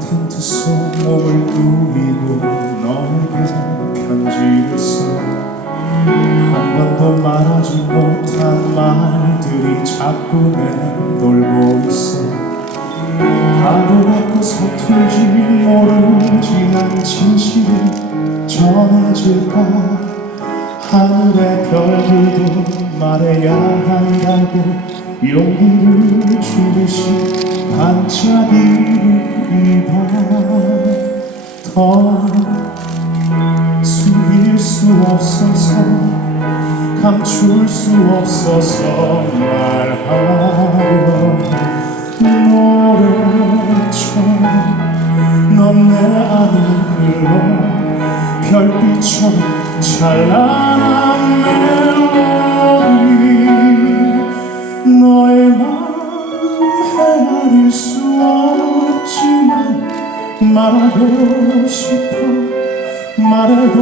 텐트 속 몸을 누이고 너에게 편지를 써. 한 번도 말하지 못한 말들이 자꾸 맴돌고 있어. 바보 같고 서툴지 모르지 난 진실이 전해질까. 하늘의 별들도 말해야 한다고 용기를 주듯이 반짝이는 이 밤. 더 숨길 수 없어서 감출 수 없어서 말하려 노래처럼 넌 내 안을 흘러 별빛처럼 찬란한 멜로디. 너의 마음 헤아릴 수 없지만 말하고 싶어. 말해도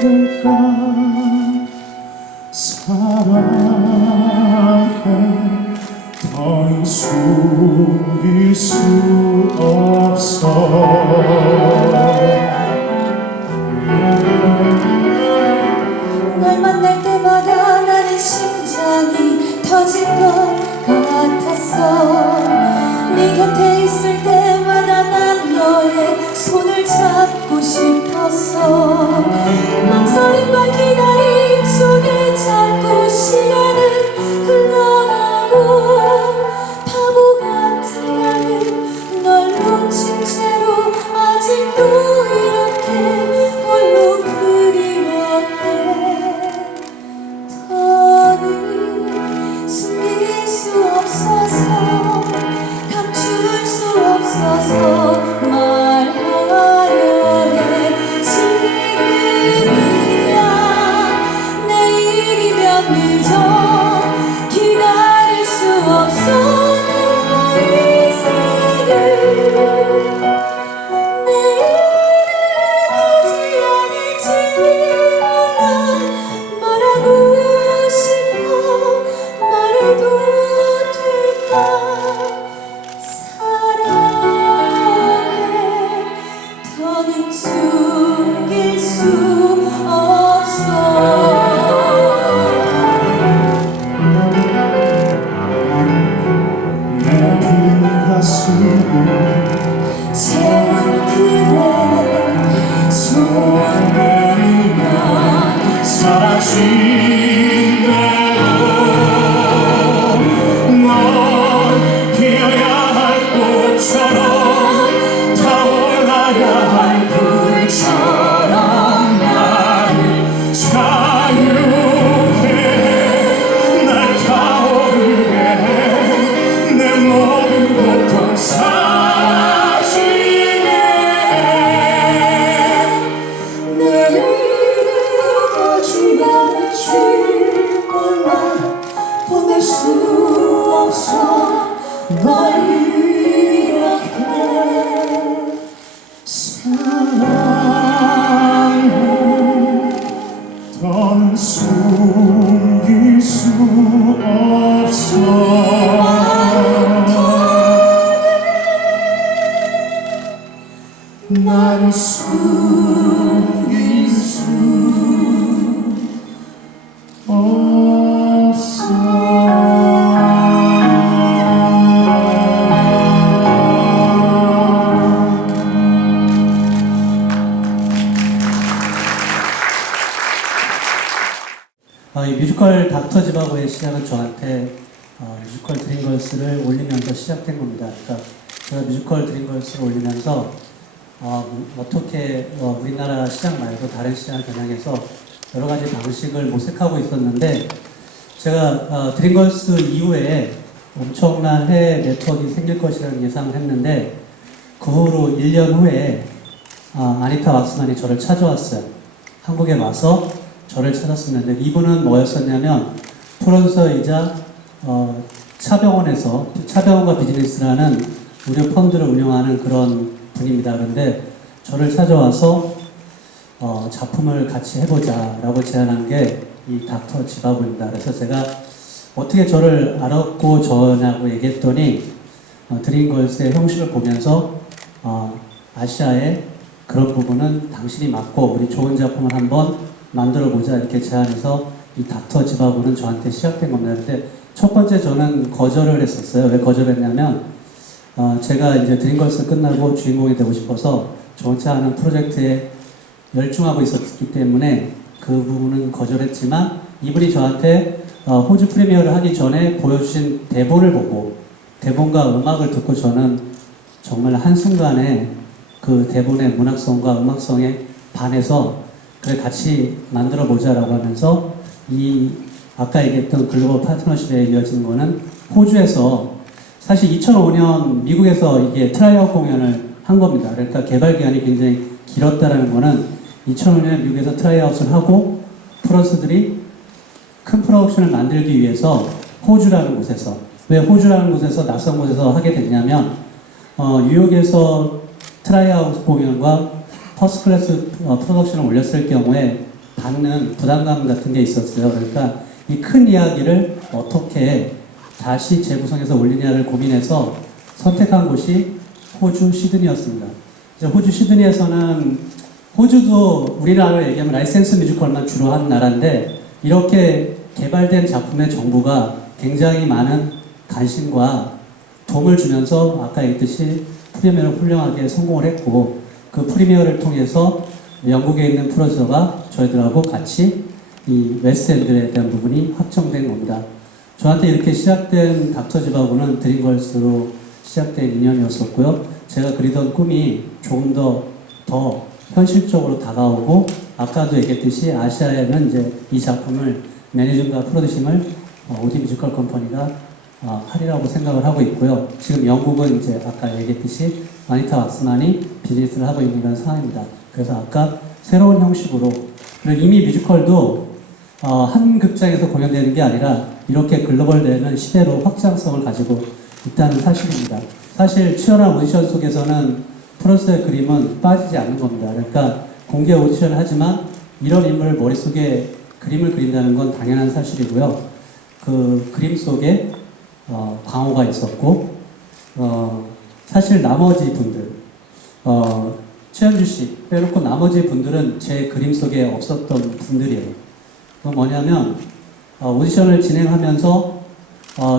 될까. 사랑해 더 숨길 수 없어. 널 만날 때마다 나는 심장이 터질 것 같았어. 네 곁에 있을 때마다 난 너의 손을 잡고 싶었어. 망설임과 기다림 속에 자꾸 시간은 흘러가고 바보 같은 나는 널 놓친 채로 아직도 이렇게 홀로 그리워해. 더는 숨길 수 없어서 감출 수 없어서 말하려 해. 지금이야 내일이면 늦어 기다릴 수 없어. 더 이상은 내일은 오지 않을지 몰라. 말하고 싶어. 말해도 될까. 사랑해 더는 숨길 수 없어. 내 빈 가슴을 채운 그대 소원 내리면 사라진 대로 넌 피어야 할 꽃처럼 타올라야 할 불처럼 나를 자유해. 날 타오르게 해. 내 모든 고통 사라지게 해. 내일은 오지 않을지 몰라. 보낼 수 없어 널 이렇게. 사랑해 더는 숨길 수 없어. 난 숨길 수 없어. 이 뮤지컬 닥터 지바고의 시작은 저한테 뮤지컬 드림걸스를 올리면서 시작된 겁니다. 그러니까 제가 뮤지컬 드림걸스를 올리면서 어떻게 우리나라 시장 말고 다른 시장을 겨냥해서 여러 가지 방식을 모색하고 있었는데, 제가 드림걸스 이후에 엄청난 해외 네트워크가 생길 것이라는 예상을 했는데, 그 후로 1년 후에 아니타 왁스만이 저를 찾아왔어요. 한국에 와서 저를 찾았었는데, 이분은 뭐였었냐면 프로듀서이자 차병원과 비즈니스라는 무료 펀드를 운영하는 그런 분입니다. 그런데 저를 찾아와서 작품을 같이 해보자 라고 제안한 게 이 닥터 지바고입니다. 그래서 제가 어떻게 저를 알았고 저냐고 얘기했더니 드림걸스의 형식을 보면서 아시아의 그런 부분은 당신이 맡고 우리 좋은 작품을 한번 만들어보자 이렇게 제안해서 이 닥터 집하고는 저한테 시작된 겁니다. 근데 첫 번째 저는 거절을 했었어요. 왜 거절했냐면 제가 이제 드림걸스 끝나고 주인공이 되고 싶어서 저 혼자 하는 프로젝트에 열중하고 있었기 때문에 그 부분은 거절했지만 이분이 저한테 호주 프리미어를 하기 전에 보여주신 대본을 보고 대본과 음악을 듣고 저는 정말 한순간에 그 대본의 문학성과 음악성에 반해서 그래 같이 만들어 보자라고 하면서 이 아까 얘기했던 글로벌 파트너십에 이어지는 거는 호주에서 사실 2005년 미국에서 이게 트라이아웃 공연을 한 겁니다. 그러니까 개발 기간이 굉장히 길었다라는 거는 2005년에 미국에서 트라이아웃을 하고 프로듀서들이 큰 프로덕션을 만들기 위해서 호주라는 곳에서 왜 호주라는 곳에서 낯선 곳에서 하게 됐냐면 뉴욕에서 트라이아웃 공연과 퍼스트 클래스 프로덕션을 올렸을 경우에 받는 부담감 같은 게 있었어요. 그러니까 이 큰 이야기를 어떻게 다시 재구성해서 올리냐를 고민해서 선택한 곳이 호주 시드니였습니다. 이제 호주 시드니에서는 호주도 우리나라로 얘기하면 라이센스 뮤지컬만 주로 한 나라인데 이렇게 개발된 작품의 정부가 굉장히 많은 관심과 도움을 주면서 아까 얘기했듯이 프리미어를 훌륭하게 성공을 했고 그 프리미어를 통해서 영국에 있는 프로듀서가 저희들하고 같이 이 웨스트엔드에 대한 부분이 확정된 겁니다. 저한테 이렇게 시작된 닥터 집하고는 드림걸스로 시작된 인연이었었고요. 제가 그리던 꿈이 조금 더 현실적으로 다가오고 아까도 얘기했듯이 아시아에는 이제 이 작품을 매니징과 프로듀싱을 오디 뮤지컬 컴퍼니가 하리라고 생각을 하고 있고요. 지금 영국은 이제 아까 얘기했듯이 마니타 왁스만이 비즈니스를 하고 있는 그런 상황입니다. 그래서 아까 새로운 형식으로 그리고 이미 뮤지컬도 한 극장에서 공연되는 게 아니라 이렇게 글로벌되는 시대로 확장성을 가지고 있다는 사실입니다. 사실 치열한 오디션 속에서는 프로듀서의 그림은 빠지지 않는 겁니다. 그러니까 공개 오디션을 하지만 이런 인물을 머릿속에 그림을 그린다는 건 당연한 사실이고요. 그 그림 속에 광호가 있었고 사실 나머지 분들 최현주 씨 빼놓고 나머지 분들은 제 그림 속에 없었던 분들이에요. 그건 뭐냐면 오디션을 진행하면서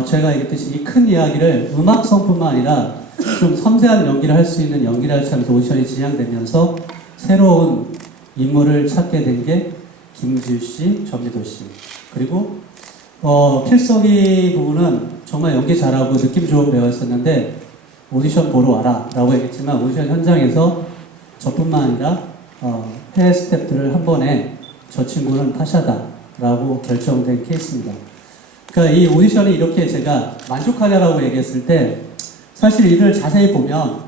제가 얘기했듯이 이 큰 이야기를 음악성뿐만 아니라 좀 섬세한 연기를 할 수 있는 연기를 할 수 있는 오디션이 진행되면서 새로운 인물을 찾게 된 게 김지우 씨, 전미도 씨 그리고 필석이 부분은 정말 연기 잘하고 느낌 좋은 배우였었는데 오디션 보러 와라 라고 얘기했지만 오디션 현장에서 저뿐만 아니라 해외 스태프들을 한 번에 저 친구는 파샤다 라고 결정된 케이스입니다. 그러니까 이 오디션이 이렇게 제가 만족하냐라고 얘기했을 때 사실 이를 자세히 보면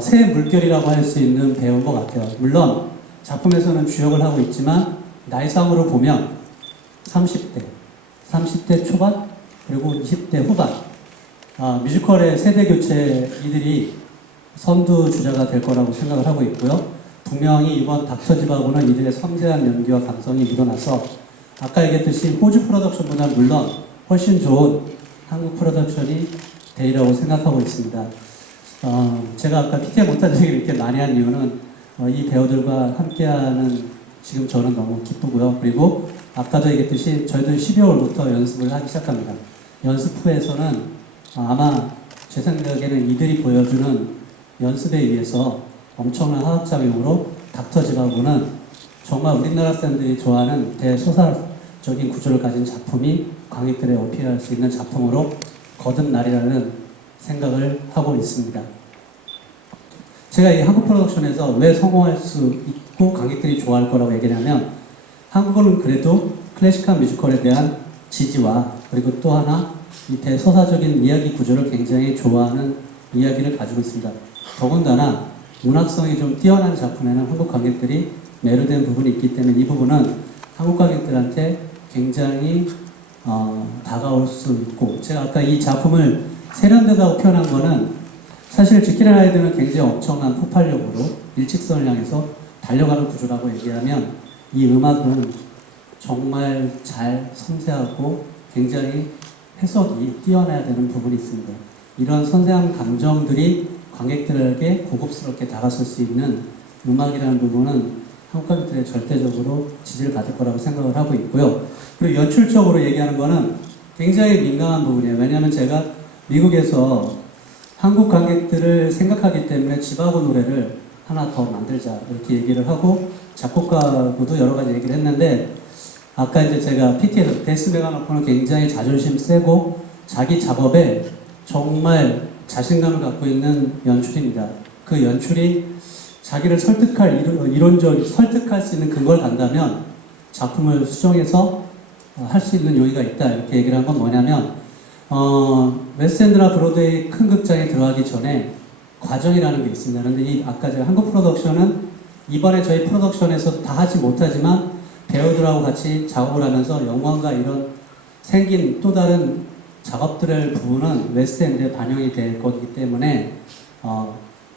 새 물결이라고 할 수 있는 배우인 것 같아요. 물론 작품에서는 주역을 하고 있지만 나이상으로 보면 30대 초반 그리고 20대 후반 뮤지컬의 세대 교체 이들이 선두주자가 될 거라고 생각을 하고 있고요. 분명히 이번 닥터 집하고는 이들의 섬세한 연기와 감성이 묻어나서 아까 얘기했듯이 호주 프로덕션보다 물론 훨씬 좋은 한국 프로덕션이 되리라고 생각하고 있습니다. 제가 아까 PK 못한 얘기를 이렇게 많이 한 이유는 이 배우들과 함께하는 지금 저는 너무 기쁘고요. 그리고 아까도 얘기했듯이 저희들 12월부터 연습을 하기 시작합니다. 연습 후에서는 아마 제 생각에는 이들이 보여주는 연습에 의해서 엄청난 화학작용으로 닥터 집하고는 정말 우리나라 사람들이 좋아하는 대소사적인 구조를 가진 작품이 관객들에 어필할 수 있는 작품으로 거듭날이라는 생각을 하고 있습니다. 제가 이 한국 프로덕션에서 왜 성공할 수 있고 관객들이 좋아할 거라고 얘기하냐면 한국은 그래도 클래식한 뮤지컬에 대한 지지와 그리고 또 하나 이 대서사적인 이야기 구조를 굉장히 좋아하는 이야기를 가지고 있습니다. 더군다나 문학성이 좀 뛰어난 작품에는 한국 관객들이 매료된 부분이 있기 때문에 이 부분은 한국 관객들한테 굉장히 다가올 수 있고 제가 아까 이 작품을 세련되다고 표현한 거는 사실 지키는 아이들은 굉장히 엄청난 폭발력으로 일직선을 향해서 달려가는 구조라고 얘기하면 이 음악은 정말 잘 섬세하고 굉장히 해석이 뛰어나야 되는 부분이 있습니다. 이런 섬세한 감정들이 관객들에게 고급스럽게 다가설 수 있는 음악이라는 부분은 한국 관객들의 절대적으로 지지를 받을 거라고 생각을 하고 있고요. 그리고 연출적으로 얘기하는 거는 굉장히 민감한 부분이에요. 왜냐하면 제가 미국에서 한국 관객들을 생각하기 때문에 집하고 노래를 하나 더 만들자 이렇게 얘기를 하고 작곡가하고도 여러 가지 얘기를 했는데 아까 이제 제가 PT에서 데스 메가노폰은 굉장히 자존심 세고 자기 작업에 정말 자신감을 갖고 있는 연출입니다. 그 연출이 자기를 설득할 설득할 수 있는 근거를 간다면 작품을 수정해서 할 수 있는 요인가 있다 이렇게 얘기를 한 건 뭐냐면 웨스트엔드나 브로드웨이 큰 극장에 들어가기 전에 과정이라는 게 있습니다. 그런데 이 아까 제가 한국 프로덕션은 이번에 저희 프로덕션에서 다 하지 못하지만 배우들하고 같이 작업을 하면서 영광과 이런 생긴 또 다른 작업들의 부분은 웨스트엔드에 반영이 될 거기 때문에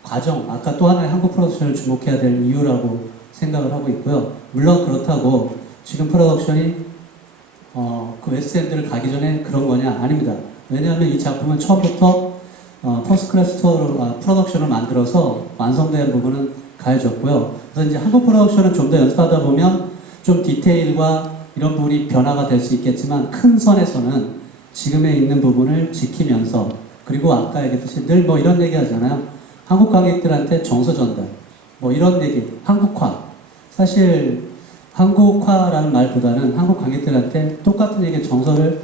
과정, 아까 또 하나의 한국 프로덕션을 주목해야 될 이유라고 생각을 하고 있고요. 물론 그렇다고 지금 프로덕션이 그 웨스트엔드를 가기 전에 그런 거냐? 아닙니다. 왜냐하면 이 작품은 처음부터 퍼스트 클래스 투어로 프로덕션을 만들어서 완성된 부분은 가해졌고요. 그래서 이제 한국 프로덕션은 좀 더 연습하다 보면 좀 디테일과 이런 부분이 변화가 될 수 있겠지만 큰 선에서는 지금에 있는 부분을 지키면서 그리고 아까 얘기했듯이 늘 뭐 이런 얘기 하잖아요. 한국 관객들한테 정서 전달 뭐 이런 얘기, 한국화. 사실 한국화라는 말보다는 한국 관객들한테 똑같은 얘기 정서를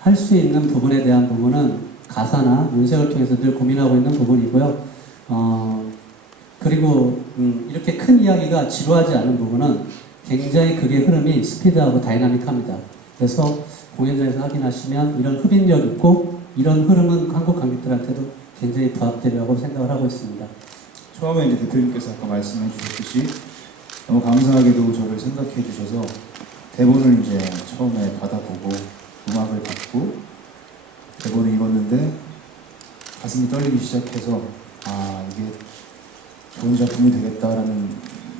할 수 있는 부분에 대한 부분은 가사나 문색을 통해서 늘 고민하고 있는 부분이고요. 그리고 이렇게 큰 이야기가 지루하지 않은 부분은 굉장히 그게 흐름이 스피드하고 다이나믹합니다. 그래서 공연장에서 확인하시면 이런 흡인력 있고 이런 흐름은 한국 관객들한테도 굉장히 부합되리라고 생각을 하고 있습니다. 처음에 이제 대표님께서 아까 말씀해 주셨듯이 너무 감사하게도 저를 생각해 주셔서 대본을 이제 처음에 받아보고 음악을 받고 대본을 읽었는데 가슴이 떨리기 시작해서 아 이게 좋은 작품이 되겠다라는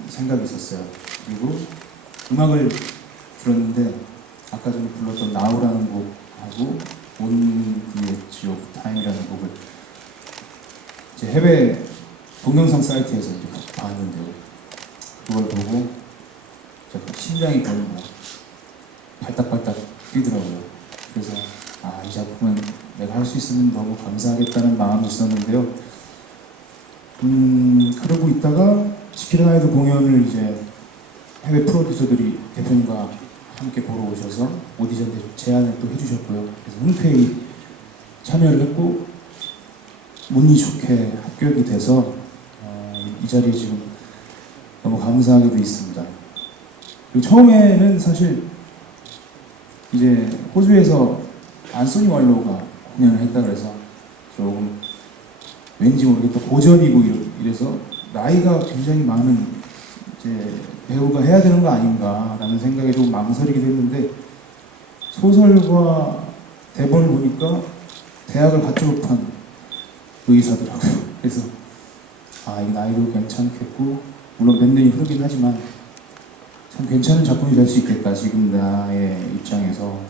생각이 있었어요. 그리고 음악을 들었는데 아까 전에 불렀던 나우라는 곡하고 온 그의 지옥 타임이라는 곡을 이제 해외 동영상 사이트에서 이제 봤는데요. 그걸 보고 심장이 거의 뭐 발딱발딱 뛰더라고요. 그래서 이 작품은 내가 할 수 있으면 너무 감사하겠다는 마음이 있었는데요. 그러고 있다가 지키는 아이들 공연을 이제 해외 프로듀서들이 대표님과 함께 보러 오셔서 오디션 제안을 또 해주셨고요. 그래서 흔쾌히 참여를 했고 운이 좋게 합격이 돼서 이 자리에 지금 너무 감사하게도 있습니다. 그리고 처음에는 사실 이제 호주에서 안소니 왈로가 공연을 했다 그래서 조금 왠지 모르게 또 고전이고 이래서 나이가 굉장히 많은 이제 배우가 해야 되는 거 아닌가라는 생각에 좀 망설이기도 했는데 소설과 대본을 보니까 대학을 갓 졸업한 의사더라고요. 그래서 이 나이도 괜찮겠고 물론 몇 년이 흐르긴 하지만 참 괜찮은 작품이 될 수 있겠다. 지금 나의 입장에서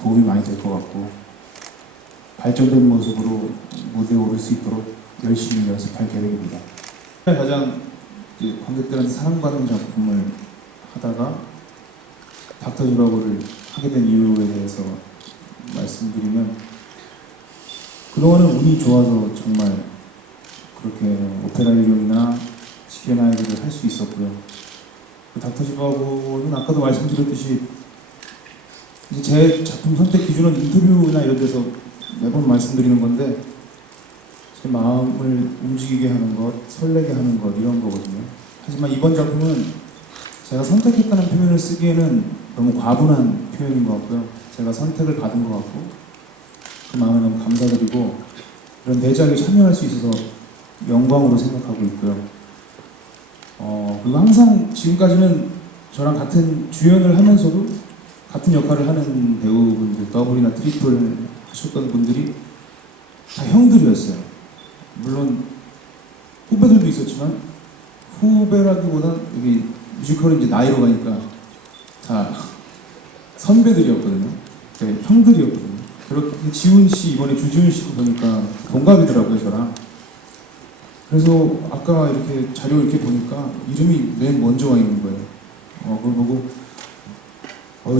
도움이 많이 될 것 같고 발전된 모습으로 무대에 오를 수 있도록 열심히 연습할 계획입니다. 가장 관객들한테 사랑받는 작품을 하다가 닥터 지바고를 하게 된 이유에 대해서 말씀드리면 그동안은 운이 좋아서 정말 그렇게 오페라 유령이나 지키는 아이들을 할 수 있었고요. 닥터 지바고는 아까도 말씀드렸듯이 이제 제 작품 선택 기준은 인터뷰나 이런 데서 매번 말씀드리는 건데 제 마음을 움직이게 하는 것, 설레게 하는 것 이런 거거든요. 하지만 이번 작품은 제가 선택했다는 표현을 쓰기에는 너무 과분한 표현인 것 같고요. 제가 선택을 받은 것 같고 그 마음에 너무 감사드리고 이런 대작에 참여할 수 있어서 영광으로 생각하고 있고요. 그리고 항상 지금까지는 저랑 같은 주연을 하면서도 같은 역할을 하는 배우분들, 더블이나 트리플 하셨던 분들이 다 형들이었어요. 물론 후배들도 있었지만 후배라기보단 여기 뮤지컬은 이제 나이로 가니까 다 선배들이었거든요. 네, 형들이었거든요. 그렇게 지훈 씨 이번에 주지훈 씨도 보니까 동갑이더라고요 저랑. 그래서 아까 이렇게 자료 이렇게 보니까 이름이 맨 먼저 와 있는 거예요. 그걸 보고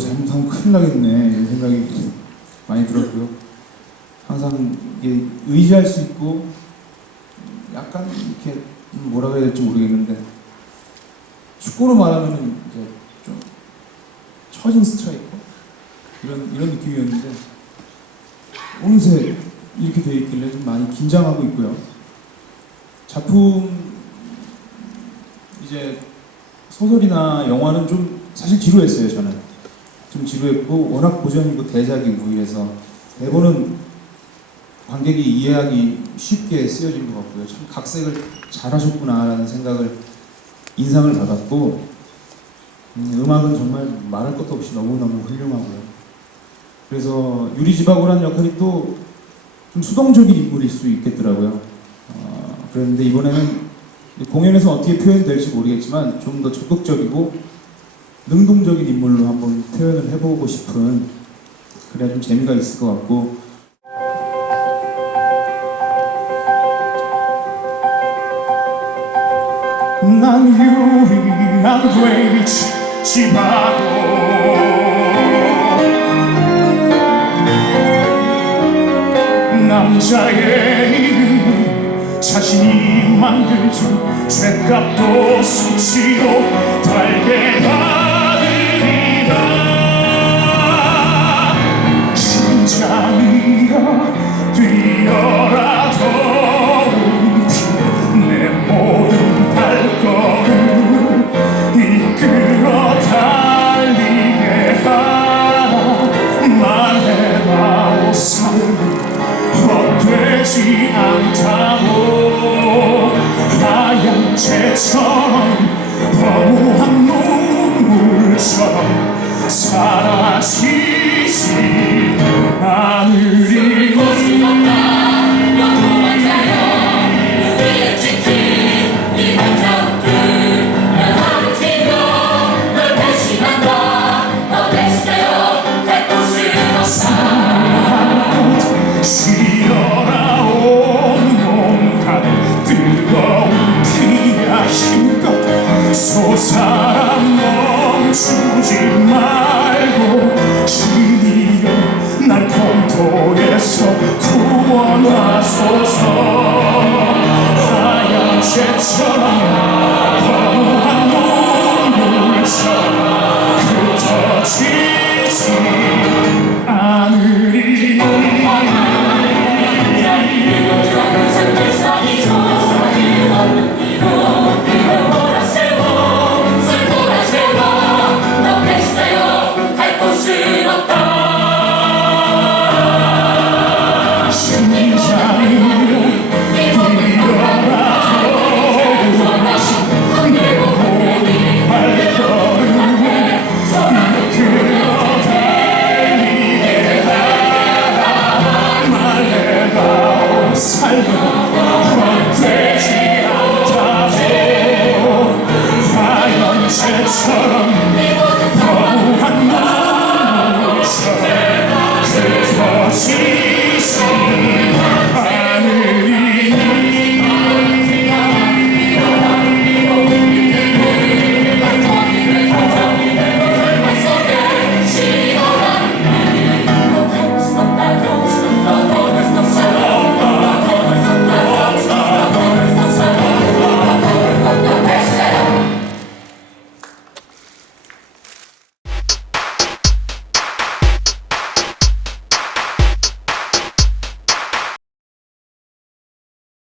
잘못하면 큰일 나겠네 이런 생각이 많이 들었고요. 항상 이게 의지할 수 있고 약간 이렇게 뭐라 그래야 될지 모르겠는데 축구로 말하면은 이제 좀 처진 스트라이커 이런 느낌이었는데 어느새 이렇게 돼 있길래 좀 많이 긴장하고 있고요. 작품 이제 소설이나 영화는 좀 사실 지루했어요. 저는 좀 지루했고 워낙 고전이고 대작이고 이래서 대본은 관객이 이해하기 쉽게 쓰여진 것 같고요. 참 각색을 잘하셨구나라는 생각을 인상을 받았고 음악은 정말 말할 것도 없이 너무너무 훌륭하고요. 그래서 유리지바고라는 역할이 또 좀 수동적인 인물일 수 있겠더라고요. 그런데 이번에는 공연에서 어떻게 표현될지 모르겠지만 좀 더 적극적이고 능동적인 인물로 한번 표현을 해보고 싶은 그래야 좀 재미가 있을 것 같고 난 유리한 돼지지바고 남자의 이름 자신이 만들지 죗값도 수치로 달게 받으리라 심장이여 뛰어라 더운 피내 모든 발걸음을 이끌어 달리게 하라 말해라 오사는 헛되지 않다고 하얀 채처럼 허무한 눈물처럼 사라지지 않으리 쉬어라 온몸과 뜨거운 피야 힘껏 솟아라 멈추지 말고 주님이여 날 공포에서 구원하소서 하얀 새처럼